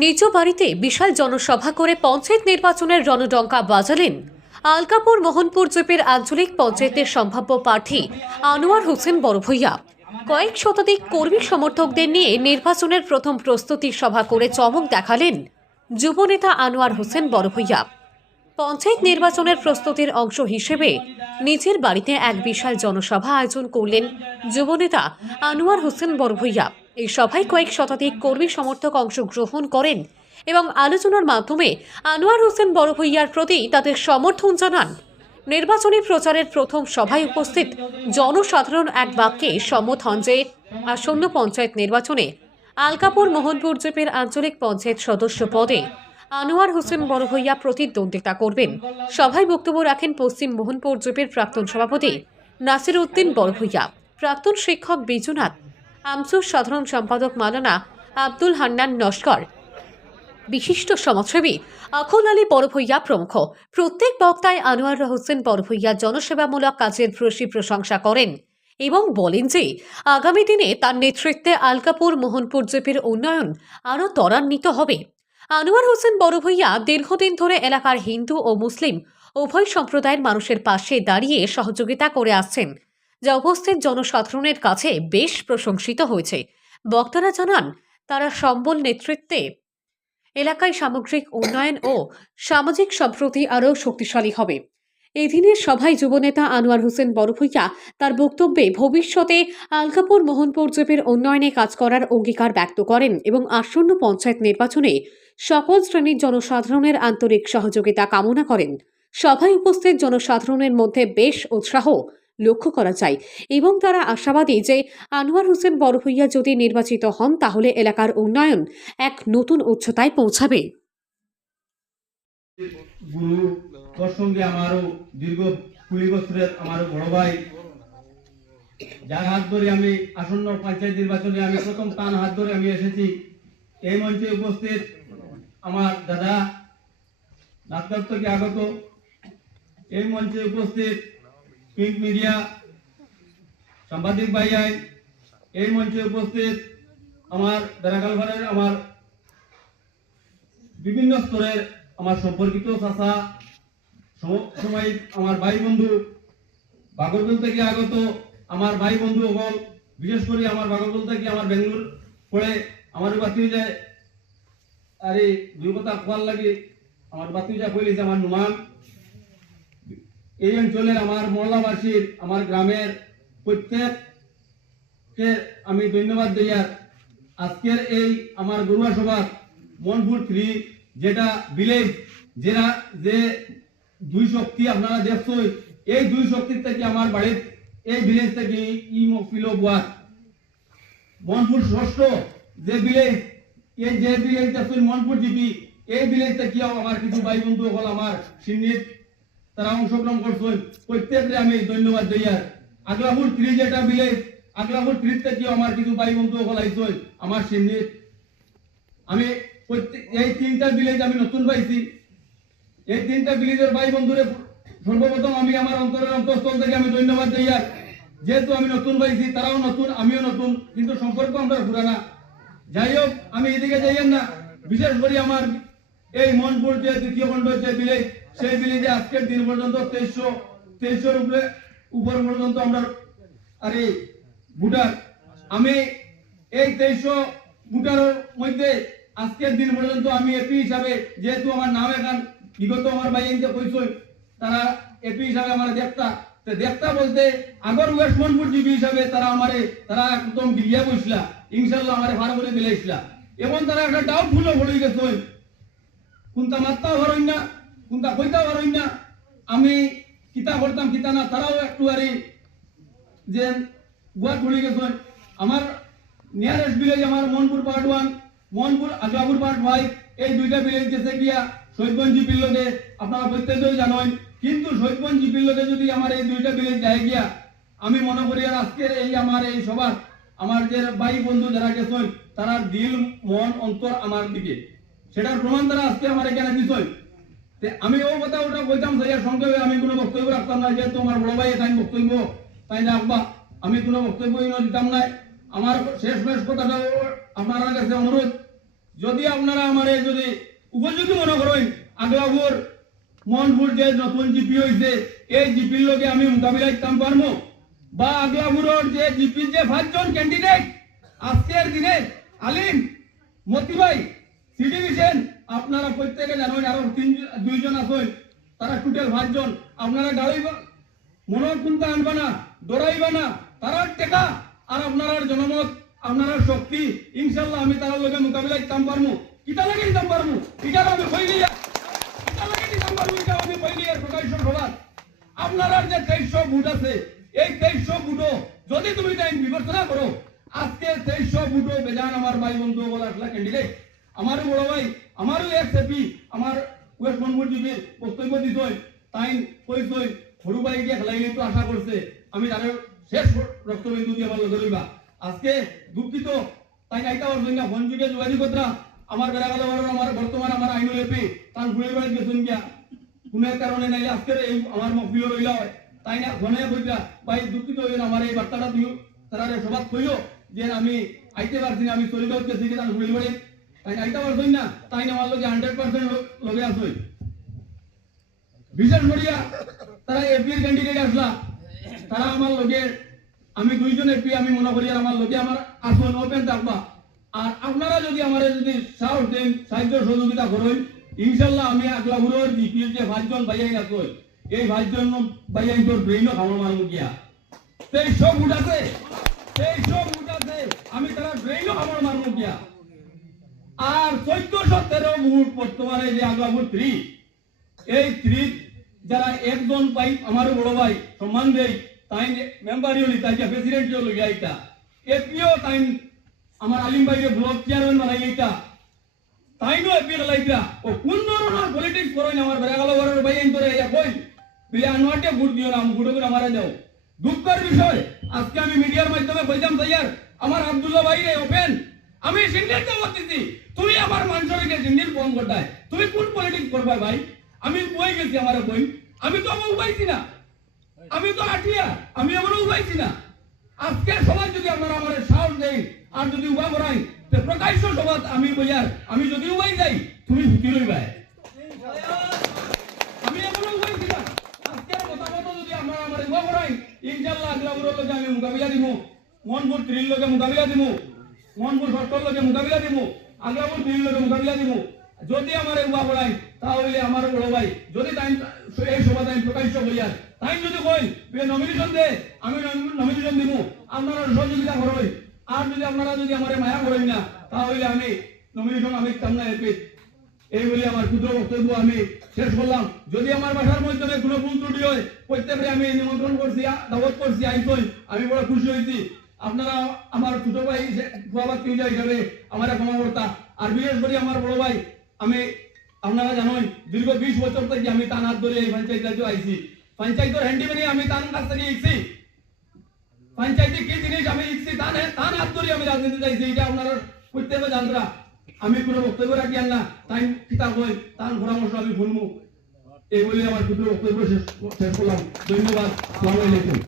নিজ বাড়িতে বিশাল জনসভা করে পঞ্চায়েত নির্বাচনের রণডঙ্কা বাজালেন আলকাপুর মোহনপুর জেপির আঞ্চলিক পঞ্চায়েতের সম্ভাব্য প্রার্থী আনোয়ার হোসেন বড়ভূইয়া। কয়েক শতাধিক কর্মী সমর্থকদের নিয়ে নির্বাচনের প্রথম প্রস্তুতি সভা করে চমক দেখালেন যুবনেতা আনোয়ার হোসেন বড়ভূইয়া। পঞ্চায়েত নির্বাচনের প্রস্তুতির অংশ হিসেবে নিজের বাড়িতে এক বিশাল জনসভা আয়োজন করলেন যুবনেতা আনোয়ার হোসেন বড়ভূইয়া। এই সভায় কয়েক শতাধিক কর্মী সমর্থক অংশগ্রহণ করেন এবং আলোচনার মাধ্যমে আনোয়ার হোসেন বড়ভূইয়ার প্রতি তাদের সমর্থন জানান। নির্বাচনী প্রচারের প্রথম সভায় উপস্থিত জনসাধারণ এক বাক্যে সম্মত হন যে আসন্ন পঞ্চায়েত নির্বাচনে আলকাপুর মোহনপুর জেপির আঞ্চলিক পঞ্চায়েত সদস্য পদে আনোয়ার হোসেন বড়ভূইয়া প্রতিদ্বন্দ্বিতা করবেন। সভায় বক্তব্য রাখেন পশ্চিম মোহনপুর জেপির প্রাক্তন সভাপতি নাসির উদ্দিন বড়ভূইয়া, প্রাক্তন শিক্ষক বিজুনাথ, আমসুর সাধারণ সম্পাদক মাওলানা আব্দুল হান্নান নস্কর, বিশিষ্ট সমাজসেবী আখল আলী বড়ভূইয়া প্রমুখ। প্রত্যেক বক্তায় আনোয়ার হোসেন বড়ভূইয়া জনসেবামূলক কাজের ভূয়সী প্রশংসা করেন এবং বলেন যে আগামী দিনে তার নেতৃত্বে আলকাপুর মোহনপুর জেপির উন্নয়ন আরও ত্বরান্বিত হবে। আনোয়ার হোসেন বড়ভূইয়া দীর্ঘদিন ধরে এলাকার হিন্দু ও মুসলিম উভয় সম্প্রদায়ের মানুষের পাশে দাঁড়িয়ে সহযোগিতা করে আসছেন, যা উপস্থিত জনসাধারণের কাছে বেশ প্রশংসিত হয়েছে। বক্তারা জানান তারা সম্বল নেতৃত্বে এলাকায় সামগ্রিক উন্নয়ন ও সামাজিক সম্প্রীতি আরও শক্তিশালী হবে। এই দিনের সভায় যুবনেতা আনোয়ার হোসেন বড়ভূইয়া তার বক্তব্যে ভবিষ্যতে আলকাপুর মোহনপুর জেপির উন্নয়নে কাজ করার অঙ্গীকার ব্যক্ত করেন এবং আসন্ন পঞ্চায়েত নির্বাচনে সকল শ্রেণীর জনসাধারণের আন্তরিক সহযোগিতা কামনা করেন। সভায় উপস্থিত জনসাধারণের মধ্যে বেশ উৎসাহ লক্ষ্য করা যায় এবং তারা আশাবাদী যে আনোয়ার হোসেন বড়ভূইয়া যদি নির্বাচিত হন তাহলে এলাকার উন্নয়ন এক নতুন উচ্চতায় পৌঁছাবে। গুরু তোর সঙ্গে আমারও দীর্ঘ 20 বছরের আমার বড় ভাই, যার হাত ধরে আমি আসন্ন পঞ্চায়েত নির্বাচনে আমি প্রথম টান হাত ধরে আমি এসেছি। এই মঞ্চে উপস্থিত আমার দাদা ডাক্তার থেকে আগত, এই মঞ্চে উপস্থিত প্রিন্ট মিডিয়া সাংবাদিক ভাইয়াই, এই মঞ্চে উপস্থিত আমার বেড়াগালঘরের আমার বিভিন্ন স্তরের আমার সম্পর্কিত চাচা, সমসাময়িক আমার ভাই বন্ধু, বাগরগোল থেকে আগত আমার ভাই বন্ধু এবং বিশেষ করে আমার বাগরগোল থেকে আমার বেঙ্গলোর পড়ে আমার বাতি যায় আর এই দুই কথা খোয়ার লাগে আমার বাতি যা কইলেছে আমার নুমান। এই অঞ্চলের আমার মহল্লাবাসীর আমার গ্রামের প্রত্যেককে আমি ধন্যবাদ দিই। আর আজকের এই আমার গরুয়া সভা মনপুর 3 যেটা ভিলেজ, যে দুই শক্তি আপনারা দেখছেন, এই দুই শক্তির থেকে আমার বাড়ির এই ভিলেজ থেকে ই মফিল বুয়া মনপুর ষষ্ঠ যে ভিলেজ, এই যে ভিলেজ দেখছেন মনপুর জিপি, এই ভিলেজ থেকে আমার কিছু ভাই বন্ধু হল আমার সিন্নিত তারা অংশগ্রহণ করছেন, প্রত্যেককে আমি ধন্যবাদ দিই। আর আগলাপুর 3 যেটা ভিলেজ, আগলাপুর 3 থেকে আমার কিছু ভাই বন্ধু হল আইসন আমার সিন্নিত। আমি এই 3টা ভিলেজ আমি নতুন পাইছি। এই 3টা ভিলেজের ভাই বন্ধুরে সর্বপ্রথম আমি আমার অন্তরের অন্তঃস্থল থেকে আমি ধন্যবাদ দিই। আর যেহেতু আমি নতুন পাইছি, তারাও নতুন, আমিও নতুন, কিন্তু সম্পর্ক আমরা পুরানা। যাই হোক, আমি এদিকে যাইয়েন না। বিশেষ করে আমার এই মনপুর যে দ্বিতীয় খণ্ড যে ভিলেজ, সেই ভিলেজে আজকের দিন পর্যন্ত 2300 উপর পর্যন্ত আমরা আরে ভোটার। আমি এই 2300 ভোটারের মধ্যে আজকের দিন পর্যন্ত আমি এপি হিসাবে, যেহেতু আমার নাম এখন বিগত আমার ভাই কইসই, তারা এপি হিসাবে আমার দেখতা বলতে আগর ওয়েস্ট মনপুর জিবি হিসাবে তারা একদম বিলিয়া বসলা, ইনশাল্লাহ আমার ভাড়া করে দিলাইছিলা এবং তারা একটা ডাউট ফুলও ভরে গেছে, কোনটা মাত্রাও হরই না, কোনটা কইতাও হরই না, আমি কিতা করতাম কিতা না, তারাও একটু আরে যে বুয়াত ভরে গেছে। আমার নিয়ারেস্ট ভিলেজ আমার মনপুর পার্ট 1, মনপুর আগলাপুর পার্ট 5, এই দুইটা ভিলেজ গেছে গিয়া শহীদগঞ্জ জিপির লগে, আপনারা প্রত্যেকেই জানেন। কিন্তু শহীদগঞ্জ জিপির লগে যদি আমার এই দুইটা ভিলেজ যায় গিয়া, আমি মনে করি আর আজকের এই আমার এই সভা আমার যে ভাই বন্ধু যারা গেছেন, তারা দিল মন অন্তর আমার দিকে, সেটার প্রমাণ তারা আজকে আমার এখানে দিছেন। আমি ও কথা ওটা বলতাম সেই সংক্ষেপে আমি কোনো বক্তব্য রাখতাম না, যেহেতু আমার বড় ভাই এখানে বক্তব্য তাই না আব্বা, আমি কোনো বক্তব্য দিতাম না। আমার শেষ কথাটা আপনার কাছে অনুরোধ যদি আপনারা আমারে যদি উপযোগী মনে করেন আগলাপুর মনপুর যে নতুন জিপি হয়েছে এই জিপির লগে আমি মোকাবিলা করতাম পারবো বা আগলাপুরের যে জিপির যে 5 জন ক্যান্ডিডেট আজকের দিনে আলিম মতি ভাই সিডি দিছেন আপনারা প্রত্যেকে জানেন আরো 2 জন আছেন তারা টোটাল 5 জন আপনারা গাড়ি মনের চিন্তা আনবা না দৌড়াইবা না তারা টেকা আর আপনার জনমত আপনার শক্তি ইনশাল্লাহ আমি তার লগে মোকাবিলা করতাম পারবো কিতা লাগে দিতাম পারবো এটা আমি কইলিয়া কিতা লাগে দিতাম পারবো এটা আমি কইলিয়া প্রকাশ্য সভা আপনার যে 2300 ভোট আছে এই 2300 ভোটও যদি তুমি তাই বিবেচনা করো আজকে 2300 ভোটও বেজান আমার ভাই বন্ধু বলা আসলা ক্যান্ডিডেট আমার বড় ভাই আমারও এক্সএপি আমার ওয়েস্ট মনপুর জিপির বক্তব্য দিত তাই কইতই সরু ভাই গিয়ে খেলাইলে তো আশা করছে আমি তাদের শেষ রক্তবিন্দু দিয়ে আমার লগে লইবা আজকে দুঃখিত তাই আইতা ওর জন্য ফোন যুগে যোগাযোগ করা আমার বেড়াগাল আমার বর্তমান আমার আইনুল এপি তার ঘুরে বেড়াই গেছেন গিয়া কোনের কারণে নাই আজকের এই আমার মফিল রইলা হয় তাই না ফোনে বইটা ভাই দুঃখিত হইলেন আমার এই বার্তাটা দিও তারা সবাই কইও যে আমি আইতে পারছি না আমি চলে যাওয়ার গেছি তার ঘুরে বেড়াই তাই আইতা পারছেন না তাই না আমার লগে 100% লগে আসই বিশেষ করিয়া তারা এপির ক্যান্ডিডেট আসলা তারা আমার লগে আমি 2 জন এপি আমি মনে করি আমার লগে আমার আসন ওপেন থাকবা আর আপনারা যদি আমারে যদি সাহস দেন সাহায্য সহযোগিতা করেন ইনশাআল্লাহ আমি আগলাপুরের জিপির যে 5 জন ভাইয়াই আছে এই 5 জন ভাইয়াই তোর ব্রেইনও খাওয়া মারমু গিয়া 2300 ভোট আছে 2300 ভোট আছে আমি তারা ব্রেইনও খাওয়া মারমু গিয়া আর 1413 ভোট বর্তমানে যে আগলাপুর 3 এই 3 যারা একজন ভাই আমার বড় ভাই সম্মান দেই তাই মেম্বারই হলি তাই প্রেসিডেন্ট হলো এইটা এপিও তাই আমার আলিম ভাইকে ব্লক চেয়ারম্যান বানাই এইটা তাই নো এপি লাইটা ও কোন ধরনের পলিটিক্স করেন আমার বেড়াগাল বড় ভাই আইন করে ইয়া কই বিলে আনোয়ারকে ভোট দিও না ভোট করে আমারে দাও দুঃখের বিষয় আজকে আমি মিডিয়ার মাধ্যমে বলতাম স্যার আমার আব্দুল্লাহ ভাই রে ওপেন আমি সিনিয়র দাওয়াত দিছি তুমি আমার মানুষকে সিনিয়র ফোন করতায় তুমি কোন পলিটিক্স করবা ভাই আমি কই গেছি আমারে কই আমি তো আমার উপাইছি না আমি তো আটিয়া আমি এমনও উপাইছি না আজকে সবাই যদি আপনারা আমার সাহস দেয় আর যদি উবা করাই তো প্রকাশ্য সভা আমি বইয়ার আমি যদি উবাই যাই তুমি ভুতি লইবা আমি এমনও উপাইছি না আজকের মতামত যদি আপনারা আমার উবা করাই ইনশাআল্লাহ আগলাপুরের লগে আমি মোকাবিলা দিব মনপুর 3 লগে মোকাবিলা দিব মনপুর 7 লগে মোকাবিলা দিব আগলাপুর 3 লগে মোকাবিলা দিব যদি আমার উবা করাই তাহলে আমার বড় ভাই যদি টাইম এই সভা টাইম প্রকাশ্য হইয়ার তাই যদি কই নমিনেশন দে আমি নমিনেশন দিব আপনারা সহযোগিতা করবেন আর যদি আপনারা যদি আমার মায়া করেন না তাহলে আমি নমিনেশন আমি কামনা এপি এই বলে আমার ক্ষুদ্র বক্তব্য আমি শেষ করলাম যদি আমার ভাষার মাধ্যমে কোনো ভুল ত্রুটি হয় প্রত্যেককে আমি নিমন্ত্রণ করছি দাওয়াত করছি আইসই আমি বড় খুশি হয়েছি আপনারা আমার ছোট ভাই বাবা তিউজা হিসাবে আমার ক্ষমাকর্তা আর বিশেষ করে আমার বড় ভাই আমি আপনারা জানেন দীর্ঘ 20 বছর থেকে আমি তার হাত ধরে এই পঞ্চায়েতে আইছি পঞ্চায়েতের হ্যান্ডিম্যানে আমি তার কাছ থেকে শিখছি পঞ্চায়েতে কি জিনিস আমি শিখছি তার হাত ধরে আমি রাজনীতি চাইছি এটা আপনারা প্রত্যেকে জানরা আমি কোনো বক্তব্য রাখি না তাই কিতাব হয় তার পরামর্শ আমি শুনবো এই বলে আমার ক্ষুদ্র বক্তব্য শেষ করলাম ধন্যবাদ আসসালামু আলাইকুম